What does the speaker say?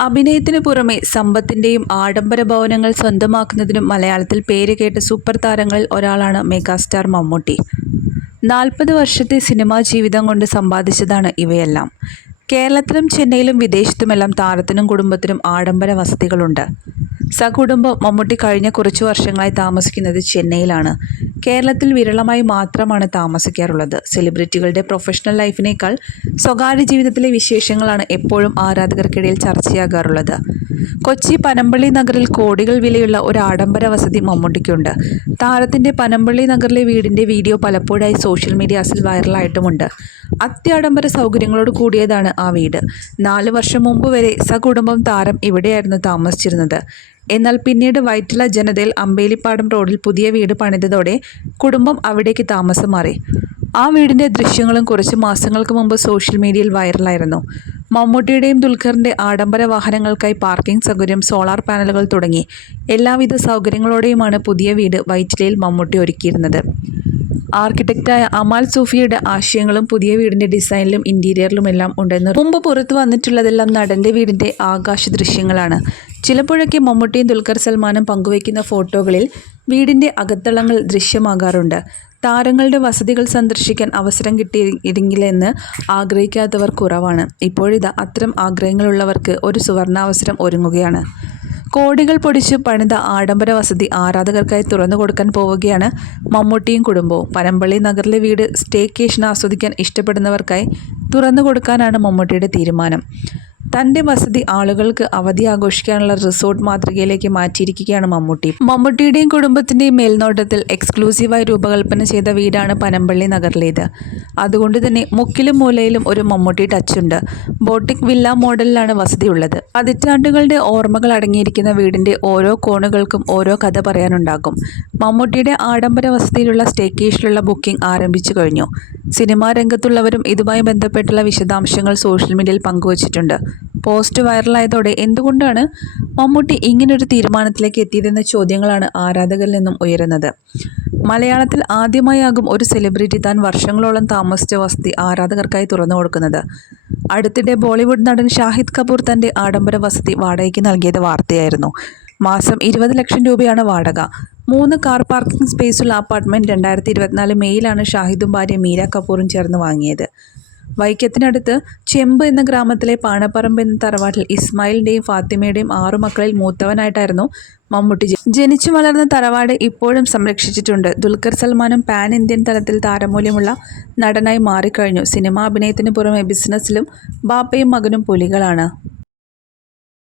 അഭിനയത്തിനു പുറമെ സമ്പത്തിന്റെയും ആഡംബര ഭവനങ്ങൾ സ്വന്തമാക്കുന്നതിനും മലയാളത്തിൽ പേരുകേട്ട സൂപ്പർ താരങ്ങളിൽ ഒരാളാണ് മെഗാസ്റ്റാർ മമ്മൂട്ടി. നാൽപ്പത് വർഷത്തെ സിനിമാ ജീവിതം കൊണ്ട് സമ്പാദിച്ചതാണ് ഇവയെല്ലാം. കേരളത്തിലും ചെന്നൈയിലും വിദേശത്തുമെല്ലാം താരത്തിനും കുടുംബത്തിനും ആഡംബര വസതികളുണ്ട്. സകുടുംബം മമ്മൂട്ടി കഴിഞ്ഞ കുറച്ചു വർഷങ്ങളായി താമസിക്കുന്നത് ചെന്നൈയിലാണ്. കേരളത്തിൽ വിരളമായി മാത്രമാണ് താമസിക്കാറുള്ളത്. സെലിബ്രിറ്റികളുടെ പ്രൊഫഷണൽ ലൈഫിനേക്കാൾ സ്വകാര്യ ജീവിതത്തിലെ വിശേഷങ്ങളാണ് എപ്പോഴും ആരാധകർക്കിടയിൽ ചർച്ചയാകാറുള്ളത്. കൊച്ചി പനമ്പള്ളി നഗറിൽ കോടികൾ വിലയുള്ള ഒരു ആഡംബര വസതി മമ്മൂട്ടിക്കുണ്ട്. താരത്തിന്റെ പനമ്പള്ളി നഗറിലെ വീടിന്റെ വീഡിയോ പലപ്പോഴായി സോഷ്യൽ മീഡിയാസിൽ വൈറലായിട്ടുമുണ്ട്. അത്യാഡംബര സൗകര്യങ്ങളോട് കൂടിയതാണ് ആ വീട്. നാല് വർഷം മുമ്പ് വരെ സകുടുംബം താരം ഇവിടെയായിരുന്നു താമസിച്ചിരുന്നത്. എന്നാൽ പിന്നീട് വൈറ്റില ജനതയിൽ അമ്പേലിപ്പാടം റോഡിൽ പുതിയ വീട് പണിതതോടെ കുടുംബം അവിടേക്ക് താമസം മാറി. ആ വീടിന്റെ ദൃശ്യങ്ങളും കുറച്ച് മാസങ്ങൾക്ക് മുമ്പ് സോഷ്യൽ മീഡിയയിൽ വൈറലായിരുന്നു. മമ്മൂട്ടിയുടെയും ദുൽഖറിന്റെ ആഡംബര വാഹനങ്ങൾക്കായി പാർക്കിംഗ് സൗകര്യം സോളാർ പാനലുകൾ തുടങ്ങി എല്ലാവിധ സൗകര്യങ്ങളോടെയുമാണ് പുതിയ വീട് വൈറ്റിലയിൽ മമ്മൂട്ടി ഒരുക്കിയിരുന്നത്. ആർക്കിടെക്റ്റായ അമാൽ സൂഫിയുടെ ആശയങ്ങളും പുതിയ വീടിന്റെ ഡിസൈനിലും ഇന്റീരിയറിലുമെല്ലാം ഉണ്ടെന്ന് മുമ്പ് പുറത്തു വന്നിട്ടുള്ളതെല്ലാം നടന്റെ വീടിന്റെ ആകാശ ദൃശ്യങ്ങളാണ് ചിലപ്പോഴൊക്കെ മമ്മൂട്ടിയും ദുൽഖർ സൽമാനും പങ്കുവയ്ക്കുന്ന ഫോട്ടോകളിൽ വീടിന്റെ അകത്തളങ്ങൾ ദൃശ്യമാകാറുണ്ട്. താരങ്ങളുടെ വസതികൾ സന്ദർശിക്കാൻ അവസരം കിട്ടിയിരുന്നില്ലെന്ന് ആഗ്രഹിക്കാത്തവർ കുറവാണ്. ഇപ്പോഴിതാ അത്തരം ആഗ്രഹങ്ങളുള്ളവർക്ക് ഒരു സുവർണാവസരം ഒരുങ്ങുകയാണ്. കോടികൾ പൊടിച്ച് പണിത ആഡംബര വസതി ആരാധകർക്കായി തുറന്നു കൊടുക്കാൻ പോവുകയാണ് മമ്മൂട്ടിയും കുടുംബവും. പനമ്പള്ളി നഗറിലെ വീട് സ്റ്റേക്കേഷൻ ആസ്വദിക്കാൻ ഇഷ്ടപ്പെടുന്നവർക്കായി തുറന്നു കൊടുക്കാനാണ് മമ്മൂട്ടിയുടെ തീരുമാനം. തന്റെ വസതി ആളുകൾക്ക് അവധി ആഘോഷിക്കാനുള്ള റിസോർട്ട് മാതൃകയിലേക്ക് മാറ്റിയിരിക്കുകയാണ് മമ്മൂട്ടി. മമ്മൂട്ടിയുടെയും കുടുംബത്തിന്റെയും മേൽനോട്ടത്തിൽ എക്സ്ക്ലൂസീവായി രൂപകൽപ്പന ചെയ്ത വീടാണ് പനമ്പള്ളി നഗറിലേത്. അതുകൊണ്ട് തന്നെ മുക്കിലും മൂലയിലും ഒരു മമ്മൂട്ടി ടച്ചുണ്ട് ബോട്ടിക് വില്ല മോഡലിലാണ് വസതിയുള്ളത് പതിറ്റാണ്ടുകളുടെ ഓർമ്മകൾ അടങ്ങിയിരിക്കുന്ന വീടിന്റെ ഓരോ കോണുകൾക്കും ഓരോ കഥ പറയാനുണ്ടാകും. മമ്മൂട്ടിയുടെ ആഡംബര വസതിയിലുള്ള സ്റ്റേക്കേഷനിലുള്ള ബുക്കിംഗ് ആരംഭിച്ചു കഴിഞ്ഞു. സിനിമാ രംഗത്തുള്ളവരും ഇതുമായി ബന്ധപ്പെട്ടുള്ള വിശദാംശങ്ങൾ സോഷ്യൽ മീഡിയയിൽ പങ്കുവച്ചിട്ടുണ്ട്. പോസ്റ്റ് വൈറലായതോടെ എന്തുകൊണ്ടാണ് മമ്മൂട്ടി ഇങ്ങനൊരു തീരുമാനത്തിലേക്ക് എത്തിയതെന്ന ചോദ്യങ്ങളാണ് ആരാധകരിൽ നിന്നും ഉയരുന്നത്. മലയാളത്തിൽ ആദ്യമായാകും ഒരു സെലിബ്രിറ്റി താൻ വർഷങ്ങളോളം താമസിച്ച വസതി ആരാധകർക്കായി തുറന്നു കൊടുക്കുന്നത്. അടുത്തിടെ ബോളിവുഡ് നടൻ ഷാഹിദ് കപൂർ തന്റെ ആഡംബര വസതി വാടകയ്ക്ക് നൽകിയത് വാർത്തയായിരുന്നു. മാസം ഇരുപത് ലക്ഷം രൂപയാണ് വാടക. മൂന്ന് കാർ പാർക്കിംഗ് സ്പേസുള്ള അപ്പാർട്ട്മെന്റ് രണ്ടായിരത്തി ഇരുപത്തിനാല് മെയ്യിലാണ് ഷാഹിദും ഭാര്യ മീര കപൂറും ചേർന്ന് വാങ്ങിയത്. വൈക്കത്തിനടുത്ത് ചെമ്പ് എന്ന ഗ്രാമത്തിലെ പാണപ്പറമ്പ് എന്ന തറവാട്ടിൽ ഇസ്മായിലിന്റെയും ഫാത്തിമയുടെയും ആറു മക്കളിൽ മൂത്തവനായിട്ടായിരുന്നു മമ്മൂട്ടി ജനിച്ചു വളർന്ന തറവാട് ഇപ്പോഴും സംരക്ഷിച്ചിട്ടുണ്ട്. ദുൽഖർ സൽമാനും പാൻ ഇന്ത്യൻ തലത്തിൽ താരമൂല്യമുള്ള നടനായി മാറിക്കഴിഞ്ഞു. സിനിമാ അഭിനയത്തിന് പുറമെ ബിസിനസ്സിലും ബാപ്പയും മകനും പുലികളാണ്.